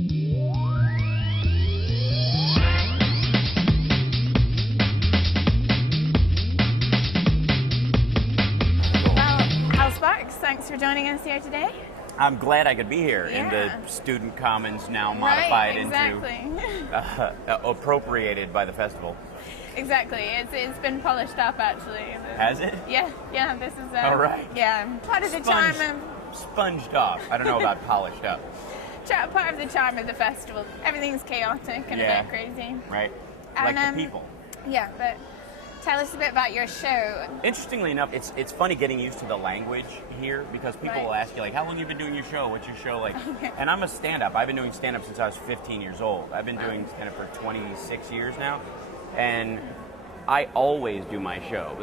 Hal Sparks, thanks for joining us here today. I'm glad I could be here in the student commons, now modified into appropriated by the festival. Exactly. It's been polished up, actually. Has it? Yeah. This is. All right. Yeah. Part of the charm of. Sponged off. I don't know about polished up. Part of the charm of the festival. Everything's chaotic and a bit crazy. Right. Like And, the people. Yeah, but tell us a bit about your show. Interestingly enough, it's funny getting used to the language here because people will ask you, like, how long have you been doing your show? What's your show like? And I'm a stand-up. I've been doing stand-up since I was 15 years old. I've been doing stand-up for 26 years now. And I always do my show.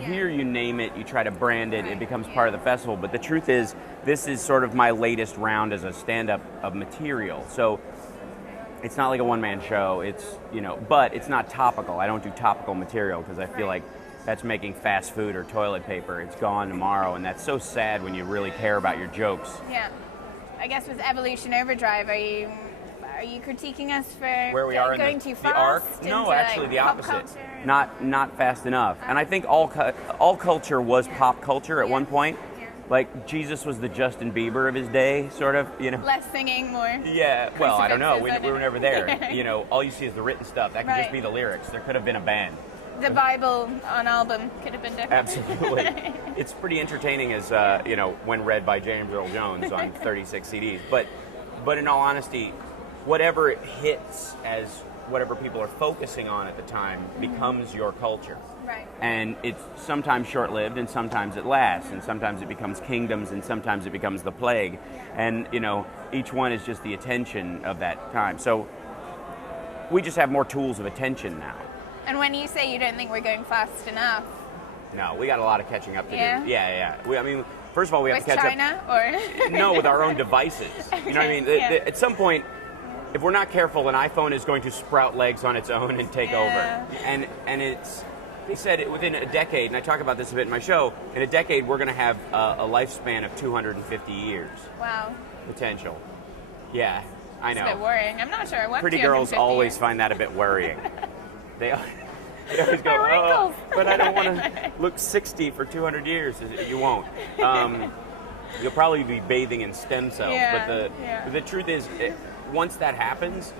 Here you name it, you try to brand it, it becomes part of the festival. But the truth is, this is sort of my latest round as a stand-up of material. So it's not like a one-man show. It's, but it's not topical. I don't do topical material because I feel like that's making fast food or toilet paper. It's gone tomorrow, and that's so sad when you really care about your jokes. Yeah. I guess with Evolution Overdrive, are you critiquing us for where we are going in too the fast? arc? No, actually the opposite. Not fast enough. And I think all culture was pop culture at one point. Like Jesus was the Justin Bieber of his day, sort of, Less singing, more. Yeah, well, I don't know. We were never there. Yeah. All you see is the written stuff. That could just be the lyrics. There could have been a band. The Bible on album could have been different. Absolutely. It's pretty entertaining as, when read by James Earl Jones on 36 CDs. But in all honesty, whatever it hits as whatever people are focusing on at the time becomes your culture. Right. And it's sometimes short-lived and sometimes it lasts and sometimes it becomes kingdoms and sometimes it becomes the plague. And, each one is just the attention of that time. So we just have more tools of attention now. And when you say you don't think we're going fast enough? No, we got a lot of catching up to do. Yeah. First of all, we have with to catch China, up. Or? No, with our own devices. You know what I mean? At some point, if we're not careful, an iPhone is going to sprout legs on its own and take over. And they said within a decade, and I talk about this a bit in my show, in a decade we're going to have a lifespan of 250 years. Wow. Potential. Yeah, I know. It's a bit worrying. I'm not sure I want Pretty girls always find that a bit worrying. They always go, oh, but I don't want to look 60 for 200 years. You won't. You'll probably be bathing in stem cells. But the truth is, once that happens,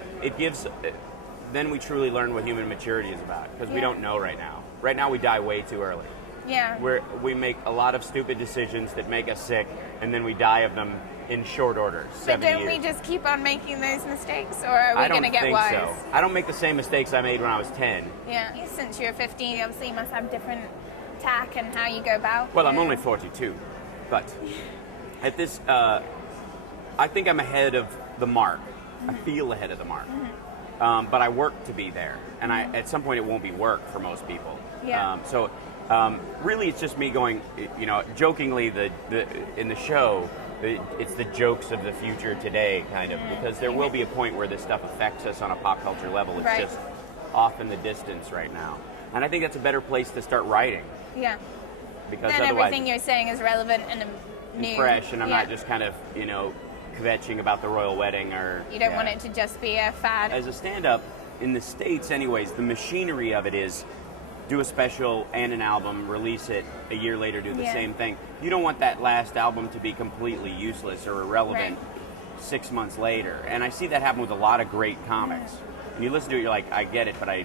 then we truly learn what human maturity is about, because we don't know right now. Right now we die way too early. Yeah. We make a lot of stupid decisions that make us sick, and then we die of them in short order, 7 years. But don't we just keep on making those mistakes, or are we going to get wise? I don't think so. I don't make the same mistakes I made when I was 10. Yeah. Since you're 15, obviously you must have different tack and how you go about. Well, I'm only 42, but at this, I think I'm ahead of the mark. I feel ahead of the mark. But I work to be there, and at some point it won't be work for most people. Yeah. Really, it's just me going, jokingly, in the show, it's the jokes of the future today, kind of, because there will be a point where this stuff affects us on a pop culture level. It's just off in the distance right now. And I think that's a better place to start writing. Yeah. Because then otherwise, everything you're saying is relevant and new. Fresh, and I'm not just kind of, kvetching about the royal wedding or... You don't want it to just be a fad. As a stand-up, in the States anyways, the machinery of it is do a special and an album, release it, a year later do the same thing. You don't want that last album to be completely useless or irrelevant 6 months later. And I see that happen with a lot of great comics. When you listen to it, you're like, I get it, but I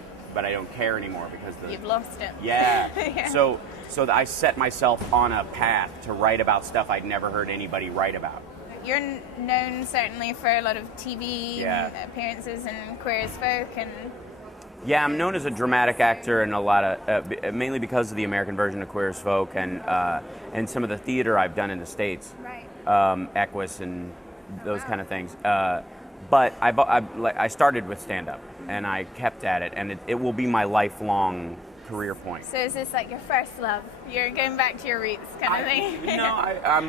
don't care anymore because you've lost it. Yeah. So I set myself on a path to write about stuff I'd never heard anybody write about. You're known certainly for a lot of TV appearances and Queer as Folk and... Yeah, I'm known as a dramatic actor and a lot of, mainly because of the American version of Queer as Folk and some of the theater I've done in the States. Right. Equus and those kind of things. But I started with stand-up and I kept at it, and it will be my lifelong career point. So is this like your first love? You're going back to your roots kind of thing? No,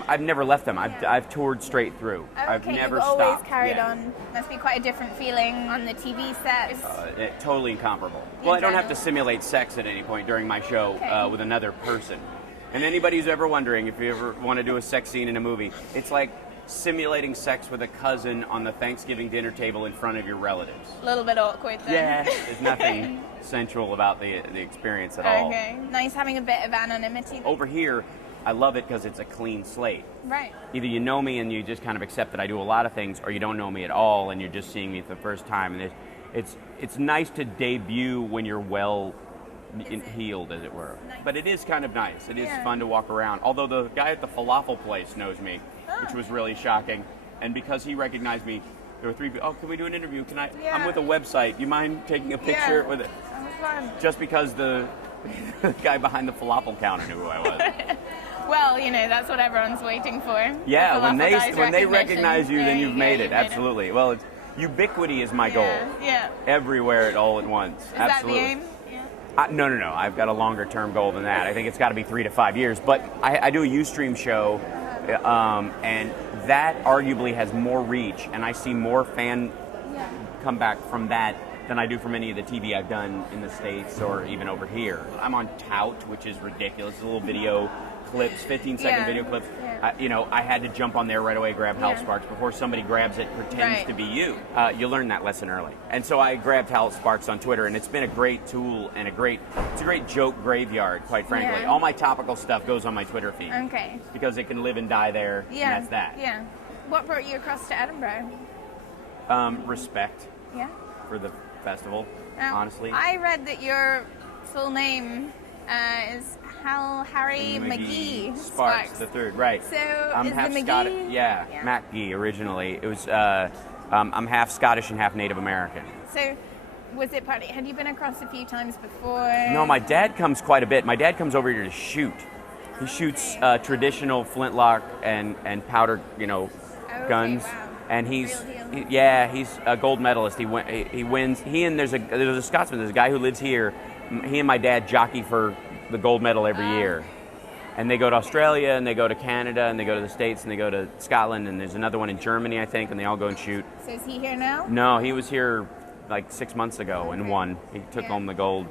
I've never left them. I've toured straight through. I've never you've stopped. Always carried on. Must be quite a different feeling on the TV sets. Totally incomparable. Well, I don't have to simulate sex at any point during my show with another person. And anybody who's ever wondering if you ever want to do a sex scene in a movie, it's like simulating sex with a cousin on the Thanksgiving dinner table in front of your relatives. A little bit awkward then. Yeah, there's nothing sensual about the experience at all. Okay, nice having a bit of anonymity. Over here, I love it because it's a clean slate. Right. Either you know me and you just kind of accept that I do a lot of things, or you don't know me at all and you're just seeing me for the first time. And it's nice to debut when you're well healed, as it were. Nice. But it is kind of nice. It is fun to walk around. Although the guy at the falafel place knows me, which was really shocking. And because he recognized me, there were 3 people. Oh, can we do an interview? Can I? Yeah. I'm with a website. You mind taking a picture with it? Fun. Just because the guy behind the falafel counter knew who I was. Well, that's what everyone's waiting for. Yeah, when they recognize you, then you've made it. Absolutely. Well, ubiquity is my goal. Yeah. Everywhere, all at once. Is Absolutely. that the aim? No. I've got a longer term goal than that. I think it's got to be 3 to 5 years. But I do a Ustream show, and that arguably has more reach, and I see more fan come back from that than I do from any of the TV I've done in the States or even over here. I'm on Tout, which is ridiculous. It's a little video clips, 15-second video clips. Yeah. I had to jump on there right away, grab Hal Sparks before somebody grabs it, pretends to be you. You learn that lesson early. And so I grabbed Hal Sparks on Twitter, and it's been a great tool and it's a great joke graveyard, quite frankly. All my topical stuff goes on my Twitter feed. Okay. Because it can live and die there, and that's that. Yeah. What brought you across to Edinburgh? Respect. Yeah. For the festival, honestly. I read that your full name is Hal Harry McGee Sparks the third, right? So I'm is half the McGee? Scottish. Yeah, McGee originally. It was. I'm half Scottish and half Native American. So, was it partly? Had you been across a few times before? No, my dad comes quite a bit. My dad comes over here to shoot. He shoots traditional flintlock and powder, guns. Wow. And he's a gold medalist. He wins. There's a Scotsman. There's a guy who lives here. He and my dad jockey for the gold medal every year. And they go to Australia, and they go to Canada, and they go to the States, and they go to Scotland, and there's another one in Germany, I think, and they all go and shoot. So is he here now? No, he was here like 6 months ago and won. He took home the gold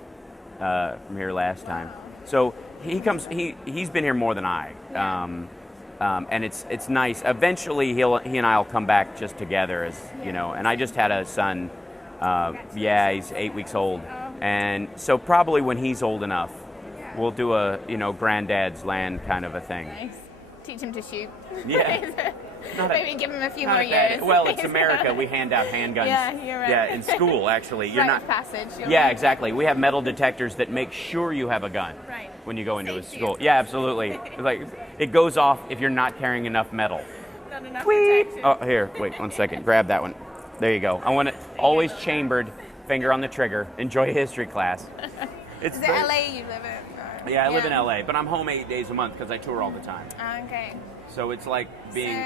from here last time. So he comes. He's been here more than I. And it's nice. Eventually, he and I'll come back just together, as And I just had a son. He's 8 weeks old, and so probably when he's old enough, we'll do a granddad's land kind of a thing. Nice. Teach him to shoot. Yeah. Maybe give him a few more years. Well, it's America. We hand out handguns. Yeah, you're right. Yeah, in school actually. You're not passage. Yeah, exactly. We have metal detectors that make sure you have a gun when you go into a school. Yeah, absolutely. Like it goes off if you're not carrying enough metal. Not enough protection. Oh, here. Wait 1 second. Grab that one. There you go. I want it always chambered, finger on the trigger. Enjoy history class. Is it LA you live in? Yeah, I live in LA, but I'm home 8 days a month because I tour all the time. Okay. So it's like being,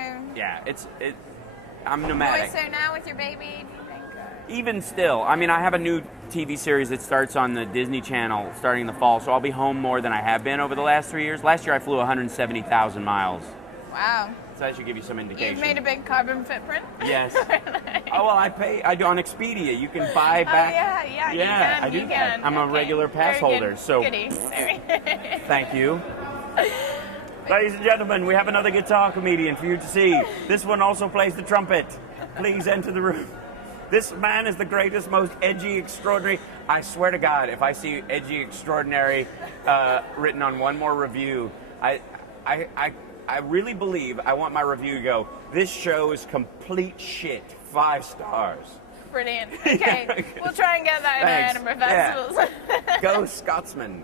I'm nomadic. So now with your baby, do you think? Even still, I mean, I have a new TV series that starts on the Disney Channel starting in the fall, so I'll be home more than I have been over the last 3 years. Last year I flew 170,000 miles. Wow. So that should give you some indication. You've made a big carbon footprint? Yes. Oh, well, I do on Expedia. You can buy back. I do that. I'm a regular pass holder. So. Goodie. Thank you. Ladies and gentlemen, we have another guitar comedian for you to see. This one also plays the trumpet. Please enter the room. This man is the greatest, most edgy, extraordinary. I swear to God, if I see edgy, extraordinary written on one more review, I really believe I want my review to go, this show is complete shit. 5 stars. Brilliant. Okay, we'll try and get that in our Edinburgh festivals. Go Scotsman.